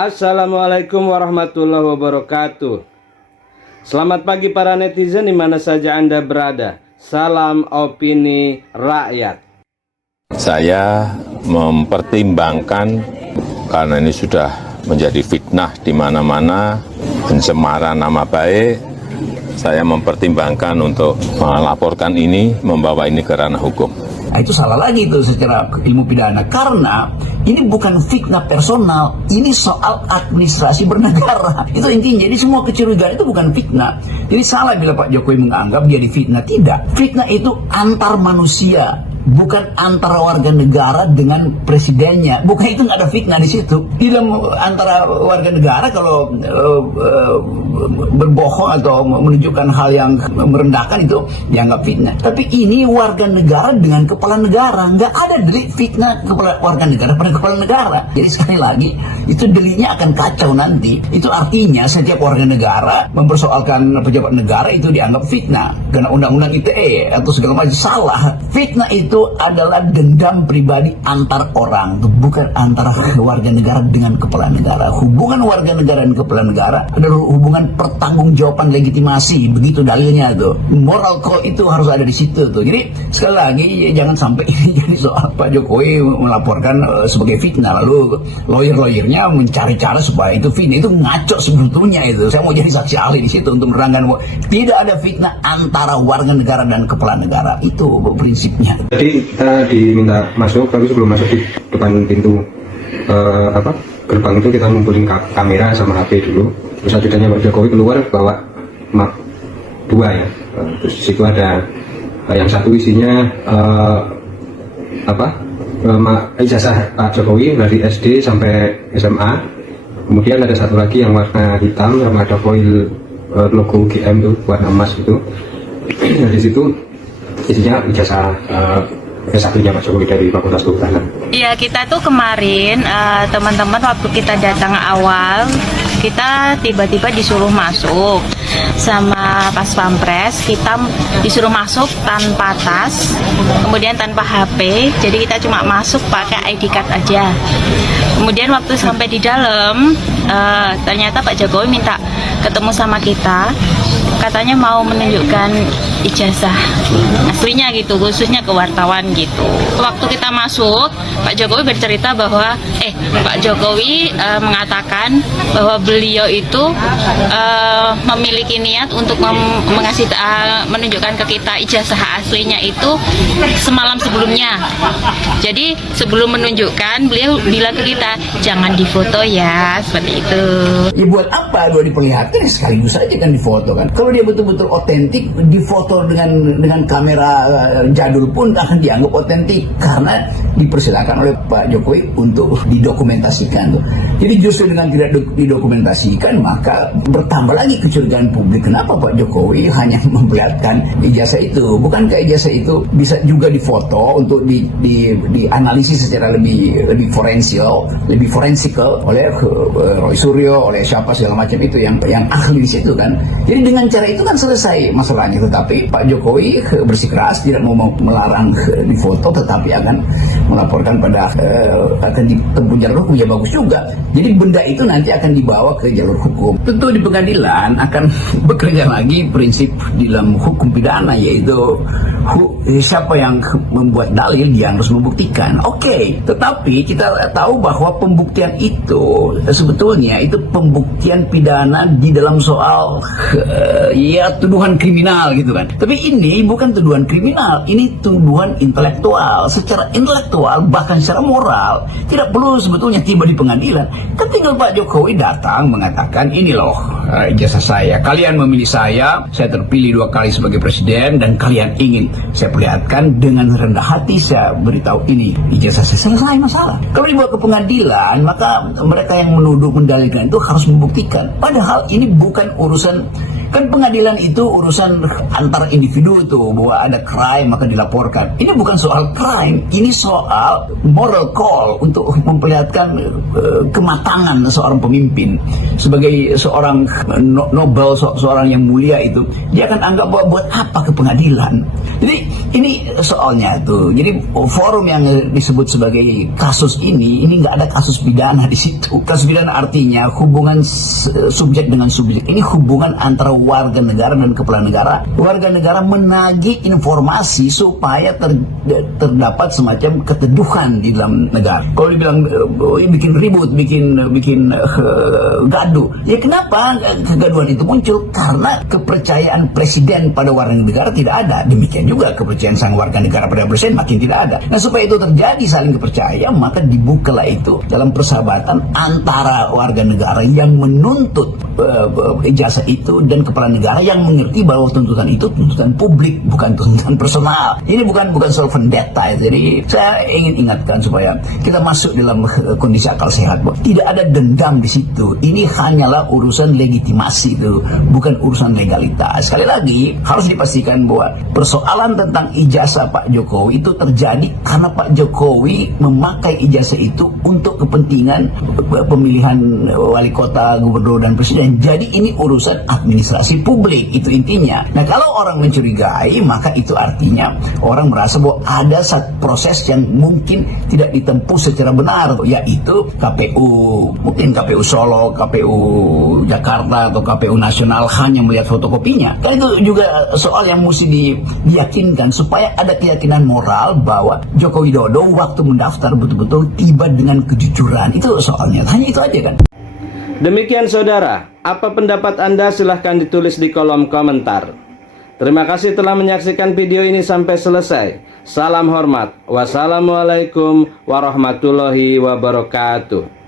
Assalamualaikum warahmatullahi wabarakatuh. Selamat pagi para netizen di mana saja Anda berada. Salam opini rakyat. Saya mempertimbangkan karena ini sudah menjadi fitnah di mana-mana, pencemaran nama baik. Saya mempertimbangkan untuk melaporkan ini, membawa ini ke ranah hukum. Itu salah lagi itu secara ilmu pidana, karena ini bukan fitnah personal, ini soal administrasi bernegara. Itu intinya. Jadi semua kecurigaan itu bukan fitnah. Jadi salah bila Pak Jokowi menganggap dia difitnah. Tidak. Fitnah itu antar manusia, bukan antara warga negara dengan presidennya. Bukan, itu nggak ada fitnah di situ. Di dalam antara warga negara kalau berbohong atau menunjukkan hal yang merendahkan itu dianggap fitnah. Tapi ini warga negara dengan kepala negara, nggak ada delik fitnah kepala warga negara pada kepala negara. Jadi sekali lagi itu deliknya akan kacau nanti. Itu artinya setiap warga negara mempersoalkan pejabat negara itu dianggap fitnah karena undang-undang ITE atau segala macam. Salah. Fitnah itu adalah dendam pribadi antar orang, bukan antara warga negara dengan kepala negara. Hubungan warga negara dan kepala negara adalah hubungan pertanggungjawaban legitimasi, begitu dalilnya tuh. Moral code itu harus ada di situ tuh. Jadi sekali lagi jangan sampai ini jadi soal Pak Jokowi melaporkan sebagai fitnah lalu lawyer-lawyernya mencari cara supaya itu fitnah. Itu ngaco sebetulnya itu. Saya mau jadi saksi ahli di situ untuk menerangkan bahwa tidak ada fitnah antara warga negara dan kepala negara. Itu prinsipnya. Jadi kita diminta masuk, tapi sebelum masuk di depan pintu gerbang itu kita ngumpulin kamera sama HP dulu. Terus ajudannya Pak Jokowi keluar bawa map 2 ya. Terus di situ ada yang satu isinya ijazah Pak Jokowi dari SD sampai SMA. Kemudian ada satu lagi yang warna hitam sama ada foil logo GM tuh warna emas itu. Nah, di situ isinya ijazah S1-nya Pak Jokowi dari Fakultas Kehutanan. Iya, kita tuh kemarin teman-teman waktu kita datang awal, kita tiba-tiba disuruh masuk sama Pas Pampres. Kita disuruh masuk tanpa tas, kemudian tanpa HP. Jadi kita cuma masuk pakai ID card aja. Kemudian waktu sampai di dalam, ternyata Pak Jokowi minta ketemu sama kita. Katanya mau menunjukkan ijazah aslinya gitu, khususnya ke wartawan gitu. Waktu kita masuk, Pak Jokowi bercerita bahwa Pak Jokowi mengatakan bahwa beliau itu memiliki niat untuk menunjukkan ke kita ijazah aslinya itu semalam sebelumnya. Jadi sebelum menunjukkan, beliau bilang ke kita jangan difoto ya, seperti itu. Ya buat apa dua diperlihatkan, sekaligus saja kan difoto kan. Kalau dia betul-betul otentik, difoto dengan kamera jadul pun akan dianggap otentik karena dipersilakan oleh Pak Jokowi untuk didokumentasikan tuh. Jadi justru dengan tidak didokumentasikan maka bertambah lagi kecurigaan publik. Kenapa Pak Jokowi hanya memperlihatkan ijazah itu? Bukankah ijazah itu bisa juga difoto untuk dianalisis secara lebih forensikal oleh Roy Suryo, oleh siapa segala macam itu yang ahli di situ kan. Jadi dengan cara itu kan selesai masalahnya. Tetapi Pak Jokowi bersikeras tidak mau melarang difoto, tetapi akan melaporkan pada akan ditempuh jalur hukum. Ya bagus juga. Jadi benda itu nanti akan dibawa ke jalur hukum. Tentu di pengadilan akan bekerja lagi prinsip di dalam hukum pidana, yaitu siapa yang membuat dalil dia harus membuktikan. Oke, tetapi kita tahu bahwa pembuktian itu sebetulnya itu pembuktian pidana di dalam soal tuduhan kriminal gitu kan. Tapi ini bukan tuduhan kriminal, ini tuduhan intelektual. Secara intelektual bahkan secara moral tidak perlu sebetulnya tiba di pengadilan. Kan tinggal Pak Jokowi datang mengatakan ini loh ijazah saya. Kalian memilih saya terpilih 2 kali sebagai presiden dan kalian ingin saya perlihatkan dengan rendah hati, saya beritahu ini ijazah saya. Selesai masalah. Kalau dibawa ke pengadilan maka mereka yang menuduh mendalilkan itu harus membuktikan. Padahal ini bukan urusan Kan pengadilan itu urusan antar individu tuh, bahwa ada crime maka dilaporkan. Ini bukan soal crime, ini soal moral call untuk memperlihatkan kematangan seorang pemimpin. Sebagai seorang Nobel, seorang yang mulia itu, dia akan anggap bahwa buat apa ke pengadilan. Jadi ini soalnya tuh. Jadi forum yang disebut sebagai kasus ini nggak ada kasus pidana di situ. Kasus pidana artinya hubungan subjek dengan subjek. Ini hubungan antara warga negara dan kepala negara. Warga negara menagih informasi supaya terdapat semacam keteduhan di dalam negara. Kalau dibilang bikin ribut, bikin gaduh, ya kenapa kegaduhan itu muncul? Karena kepercayaan presiden pada warga negara tidak ada. Demikian juga kepercayaan sang warga negara pada presiden makin tidak ada. Nah, supaya itu terjadi saling kepercayaan, maka dibukalah itu dalam persahabatan antara warga negara yang menuntut ijazah itu dan kepala negara yang mengerti bahwa tuntutan itu tuntutan publik, bukan tuntutan personal. Ini bukan soal vendetta. Jadi saya ingin ingatkan supaya kita masuk dalam kondisi akal sehat. Tidak ada dendam di situ. Ini hanyalah urusan legitimasi itu, bukan urusan legalitas. Sekali lagi harus dipastikan bahwa persoalan tentang ijazah Pak Jokowi itu terjadi karena Pak Jokowi memakai ijazah itu untuk kepentingan pemilihan wali kota, gubernur dan presiden. Jadi ini urusan administrasi publik, itu intinya. Nah, kalau orang mencurigai, maka itu artinya orang merasa bahwa ada satu proses yang mungkin tidak ditempuh secara benar, yaitu KPU, mungkin KPU Solo, KPU Jakarta atau KPU nasional hanya melihat fotokopinya. Kan itu juga soal yang mesti diyakinkan supaya ada keyakinan moral bahwa Joko Widodo waktu mendaftar betul-betul tiba dengan kejujuran. Itu soalnya, hanya itu aja kan. Demikian saudara, apa pendapat Anda? Silahkan ditulis di kolom komentar. Terima kasih telah menyaksikan video ini sampai selesai. Salam hormat. Wassalamualaikum warahmatullahi wabarakatuh.